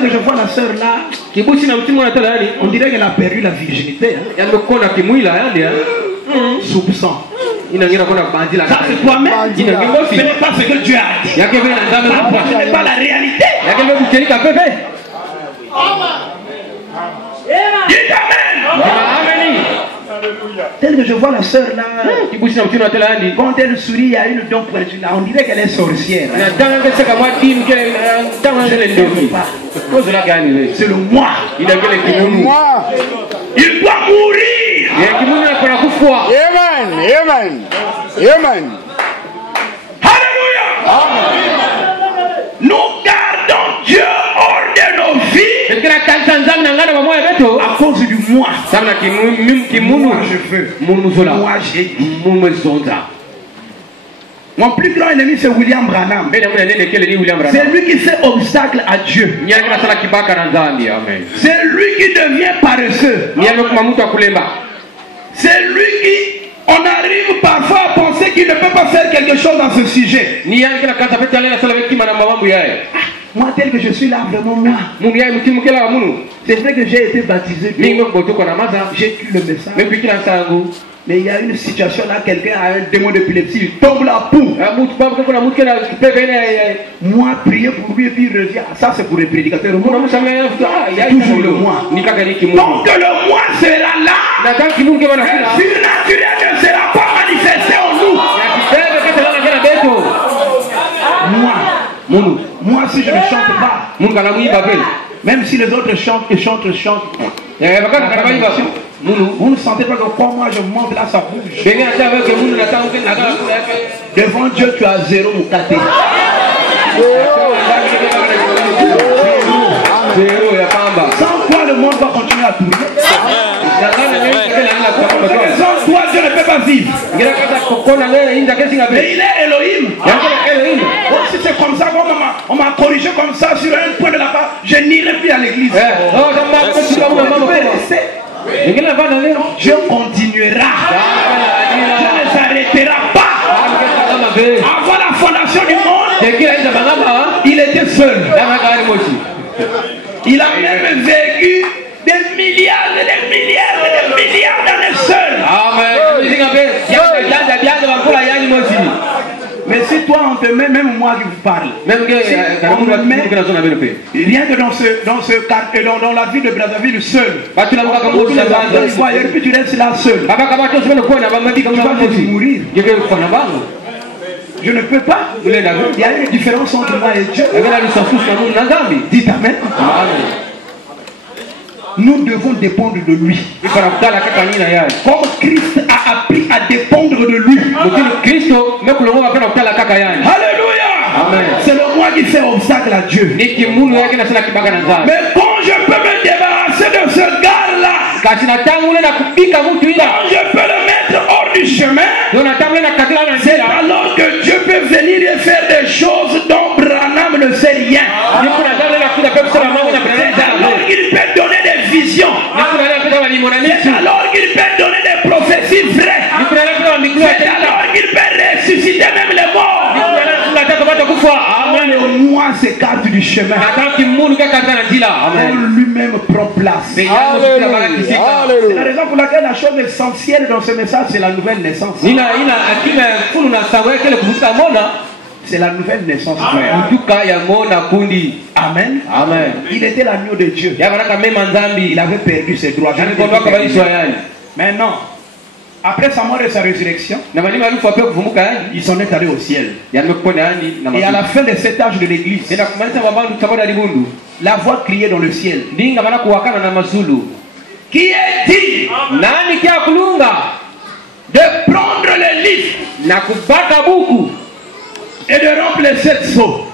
que je vois la sœur là, on dirait qu'elle a perdu la virginité. Hein. Soupçon. Ça c'est toi-même. Ce n'est pas ce que Dieu a dit. Ce n'est pas la réalité. Dites Amen. Tel que je vois la sœur là, quand elle sourit, il y a une dent pointue là, on dirait qu'elle est sorcière. Hein. C'est le moi. Il doit mourir. Amen. Amen. Amen. Alléluia. Nous gardons Dieu hors de nos vies à cause du moi. Moi je veux. Moi j'ai dit. Mon plus grand ennemi c'est William Branham. C'est lui qui fait obstacle à Dieu. C'est lui qui devient paresseux. C'est lui qui, on arrive parfois à penser qu'il ne peut pas faire quelque chose dans ce sujet. Moi tel que je suis là, vraiment moi. C'est vrai que j'ai été baptisé. J'ai cru le message. Mais il y a une situation là, quelqu'un a un démon d'épilepsie, il tombe là, poum. Moi, prier pour lui et puis il revient. Ça, c'est pour les prédicateurs. Toujours le moi. Donc que le moi sera là, le surnaturel ne sera pas manifesté en nous. Moi, si je ne chante pas, même si les autres chantent, vous ne sentez pas que quand moi je monte là, ça bouge. Devant Dieu, tu as zéro moukaté. Sans toi, le monde va continuer à tourner. Sans toi, Dieu ne peut pas vivre. Mais il est Elohim. Oh, si c'est comme ça, on m'a corrigé comme ça sur un point de la part, je n'irai plus à l'église. Dieu continuera. Dieu ne s'arrêtera pas. Avant la fondation du monde, il était seul. Il a même vécu des milliards et des milliards et des milliards d'années seul. Mais si toi on te met, même moi qui vous parle, rien que dans ce quartier, dans la ville de Brazzaville seul, et puis tu restes là seul, tu vas mourir. Je ne peux pas. Il y a une différence entre moi et Dieu. Dites Amen. Nous devons dépendre de lui. Comme Christ a appris à dépendre de lui. Alléluia. C'est le moi qui fait obstacle à Dieu. Mais quand je peux me débarrasser de ce gars-là, quand je peux le mettre hors du chemin, c'est alors que Dieu peut venir et faire des choses dont Branham ne sait rien. C'est alors qu'il peut donner des visions. C'est alors qu'il peut donner des prophéties vraies. C'est alors qu'il peut ressusciter même les morts. Le moi s'écarte du chemin. Pour lui-même prend place. C'est la raison pour laquelle la chose essentielle dans ce message, c'est la nouvelle naissance. C'est la nouvelle naissance. Amen. Amen. Il était l'agneau de Dieu. Il avait perdu ses droits. Maintenant, après sa mort et sa résurrection, ils sont allés au ciel. Et à la fin de cet âge de l'église, la voix criait dans le ciel. Qui est dit de prendre le livre et de remplir cette seau.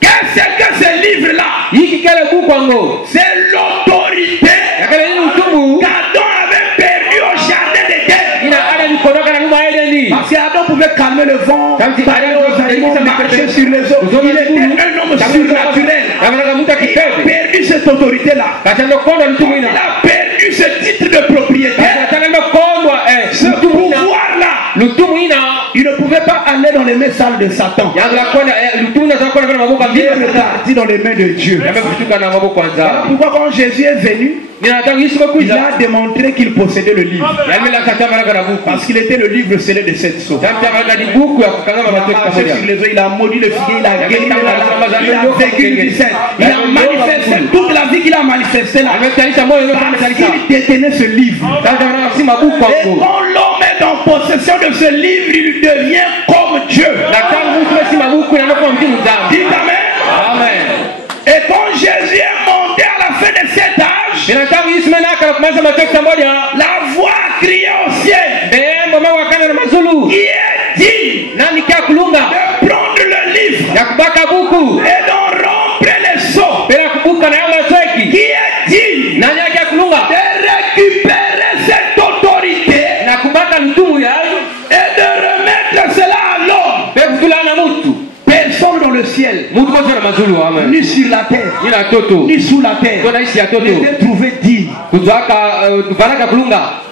Qu'est-ce que ce livre-là? C'est l'autorité qu'Adam avait perdue au jardin d'Éden. Parce qu'Adam pouvait calmer le vent, parler aux animaux, marcher sur les eaux. Il était un homme surnaturel. Il a perdu cette autorité-là. Il a perdu ce titre de propriété. Ce pouvoir-là. Il ne pouvait pas aller dans les mêmes salles de Satan. Il est retardé. parti dans les mains de Dieu. Voilà pourquoi quand Jésus est venu, il a démontré qu'il possédait le livre. Parce qu'il était le livre scellé de cette sceaux. Il a maudit le figuier, il a guéri, il a vécu du Saint. Il a manifesté toute la vie qu'il a manifestée là. Parce qu'il détenait ce livre. Et quand l'homme est en possession de ce livre, il devient comme Dieu. Dites amen. Amen. Et quand Jésus est monté à la fin de cet âge, la voix a crié au ciel. Qui est digne de prendre le livre et d'en rompre les sceaux? Qui est digne de récupérer cette autorité et de remettre cela à l'homme? Personne dans le ciel, ni sur la terre, ni sous la terre, n'était trouvé digne.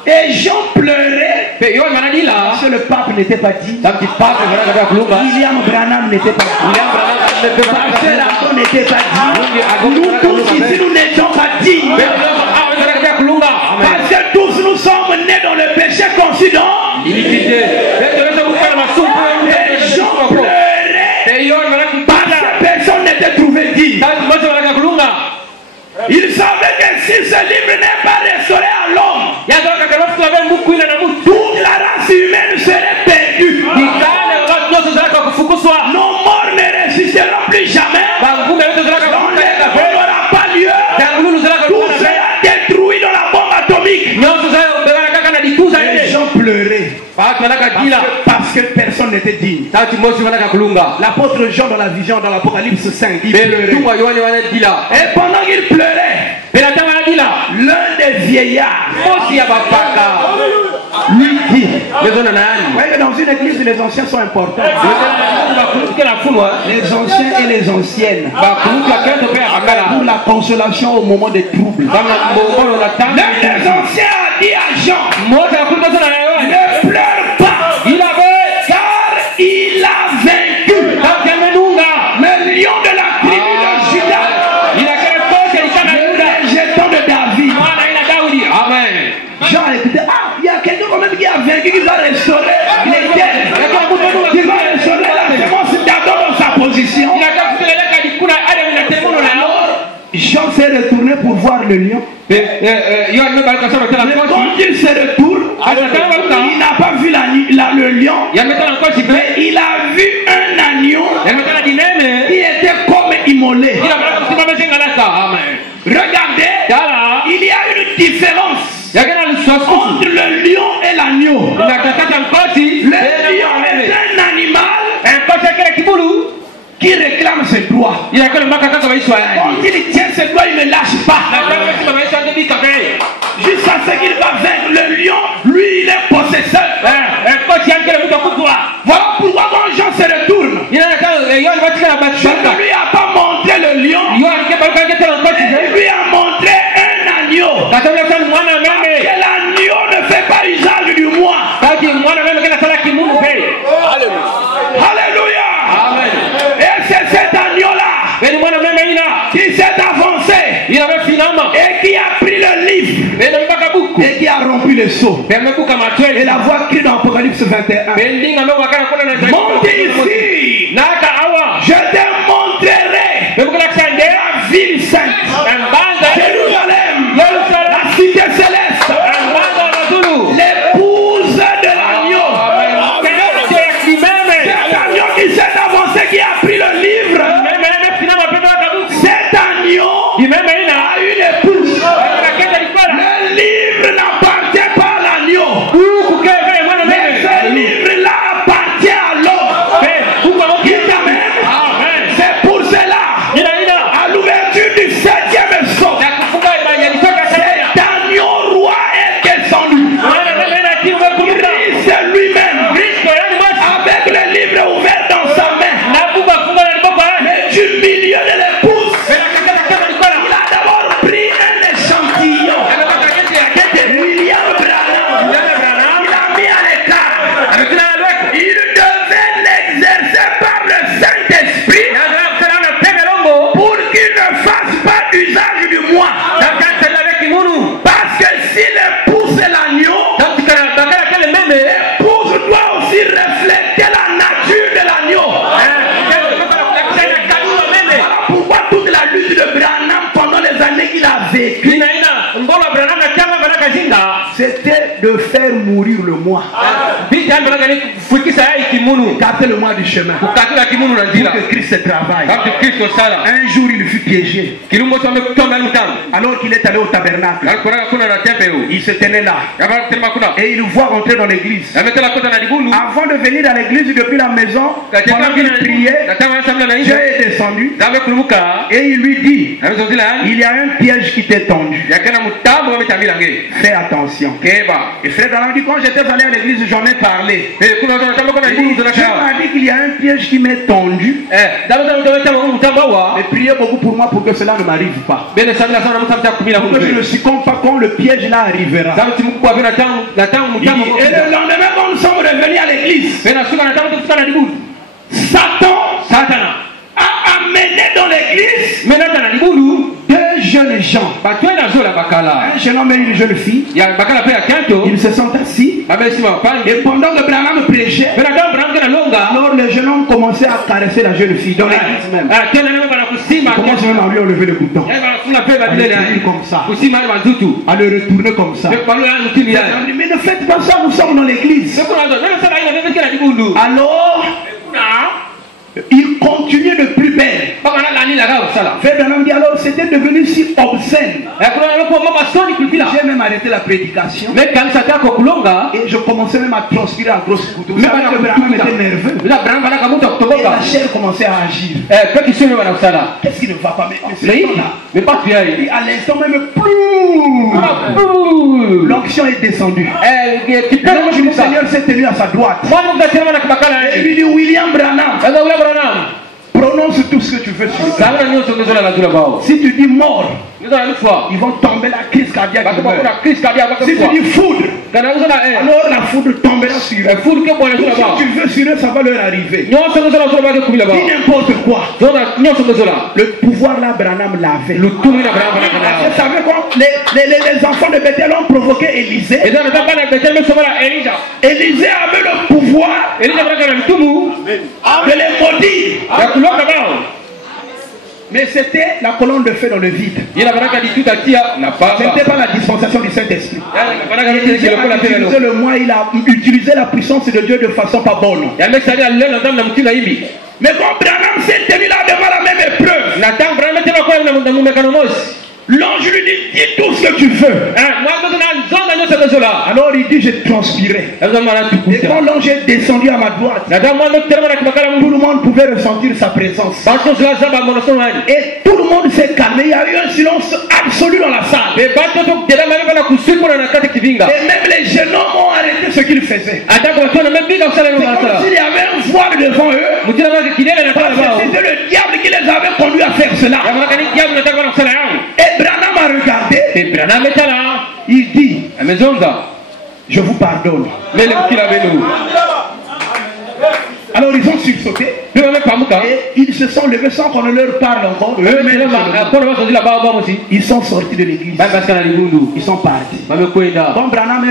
Et Jean pleurait parce que le pape n'était pas digne. William Branham n'était pas digne. Pasteur Arthur n'était pas digne. Nous tous ici, nous n'étions pas dignes. Parce que tous nous sommes nés dans le péché conçu dans l'iniquité. Et Jean pleurait parce que personne n'était trouvé digne. Il savait que si ce livre n'est pas restauré à l'homme, toute la race humaine serait perdue. Nos morts ne résisteront plus jamais. L'enlèvement n'aura pas lieu. Tout sera détruit dans la bombe atomique. Les gens pleuraient parce que personne n'était digne. L'apôtre Jean dans la vision dans l'Apocalypse 5, il pleurait. Et pendant qu'il pleurait, l'un des vieillards lui dit, vous voyez que dans une église les anciens sont importants. Les anciens et les anciennes pour la consolation au moment des troubles. L'un des anciens a dit à Jean, ne pleure pas, car il a vaincu le lion de la tribu de Juda, le rejeton de David. Amen. Jean a écouté, il y a quelqu'un quand même qui a vaincu, qui va restaurer les terres, qui va restaurer la semence d'Adam dans sa position. Jean s'est retourné pour voir le lion. Mais quand il se retourne, il n'a pas vu le lion, mais il a vu un agneau qui était comme immolé. Regardez, il y a une différence entre le lion et l'agneau. Le lion est un animal qui réclame ses droits. Quand il tient ses droits, il ne lâche pas. Jusqu'à ce qu'il va vaincre le lion, lui il est possesseur. Voilà pourquoi quand Jean se retourne, il ne lui a pas montré le lion, il lui a montré un agneau. Que l'agneau ne fait pas usage du moi. Alléluia. Amen. Et c'est cet agneau-là qui s'est avancé et qui a pris le livre et qui a rompu le sceau. Et la voix crie dans Apocalypse 21. Montez ici, je te montrerai la ville sainte, Jérusalem, la cité céleste, l'épouse de l'agneau. Cet agneau qui s'est avancé, qui a pris le livre, cet agneau a une épouse. Le livre n'appartient pas à l'agneau, mais ce livre-là appartient à l'homme. de faire mourir le moi. Écarter le moi du chemin. Pour que Christ travaille. Un jour il fut piégé. Alors qu'il est allé au tabernacle, il se tenait là. Et il voit rentrer dans l'église. Avant de venir à l'église depuis la maison, pendant qu'il priait, Dieu est descendu. Et il lui dit, il y a un piège qui t'est tendu. Fais attention. Et frère Branham dit, quand j'étais allé à l'église, j'en ai parlé. Dieu m'a dit qu'il y a un piège qui m'est tendu. Mais priez beaucoup pour moi pour que cela ne m'arrive pas. Que je ne succombe pas quand le piège là arrivera. Et le lendemain, quand nous sommes revenus à l'église, Satan a amené dans l'église deux jeunes gens. Un jeune homme et une jeune fille. Ils se sont assis. Et pendant que Branham prêchait, alors le jeune homme commençait à caresser la jeune fille dans l'église même. Il commence même à lui enlever le bouton. À le tenir comme ça. À le retourner comme ça. Mais ne faites pas ça, nous sommes dans l'église. Alors, il continuait de plus belle. Frère Branham dit alors c'était devenu si obscène. J'ai même arrêté la prédication. Et je commençais même à transpirer à grosses gouttes. Vous savez que Branham était nerveux. Et la chair commençait à agir. Qu'est-ce qui ne va pas maintenant? Et à l'instant même, l'onction est descendue. Le Seigneur s'est tenu à sa droite. Et il lui dit William Branham, prononce tout ce que tu veux sur eux. Si tu dis mort, ils vont tomber la crise cardiaque. Si tu dis foudre, alors la foudre tombera sur eux. Tout ce que tu veux sur eux, ça va leur arriver. Dis n'importe quoi. Le pouvoir là, Branham l'avait. Vous savez quoi? Les enfants de Bethel ont provoqué Élisée. Élisée avait le pouvoir de les maudire. Mais c'était la colonne de feu dans le vide. Ce n'était pas la dispensation du Saint-Esprit. Il a utilisé la puissance de Dieu de façon pas bonne. Mais quand Branham s'est tenu là devant la même épreuve, l'ange lui dit, dis tout ce que tu veux. Alors il dit, j'ai transpiré. Et quand l'ange est descendu à ma droite, tout le monde pouvait ressentir sa présence. Et tout le monde s'est calmé. Il y a eu un silence absolu dans la salle. Et même les jeunes hommes ont arrêté ce qu'ils faisaient. C'est comme s'il y avait un voile devant eux. C'était le diable qui les avait conduits à faire cela. Et Branham a regardé. Il dit, je vous pardonne. Alors ils ont sursauté et ils se sont levés sans qu'on ne leur parle encore. Ils sont sortis de l'église. Ils sont partis. Comme Branham